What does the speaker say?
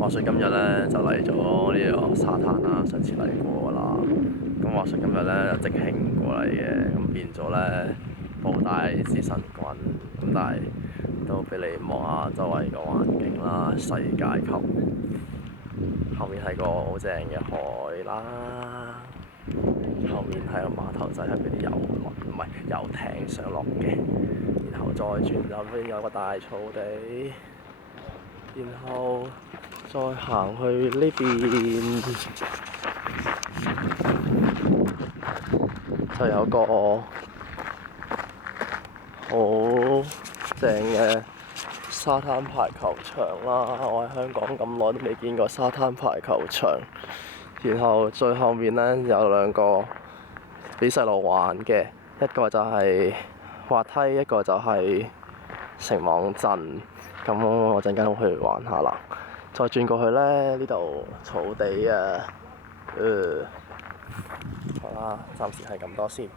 話說今日咧就嚟咗呢個沙灘啦，上次嚟過啦。咁話說今日咧就即興過嚟嘅，咁變咗咧冇帶支神棍，咁但係都俾你望下周圍個環境啦，世界級。後面係個好正嘅海啦，後面係個碼頭仔，係俾啲遊艇上落嘅，然後再轉右邊有個大草地，然後再行去呢邊就有個好正嘅沙灘排球場啦！我喺香港咁耐都未見過沙灘排球場。然後最後面呢，有兩個俾細路玩嘅，一個就係滑梯，一個就係繩網陣。咁我陣間去玩下啦。再轉過去呢，呢度草地啊，好啦，暫時係咁多先。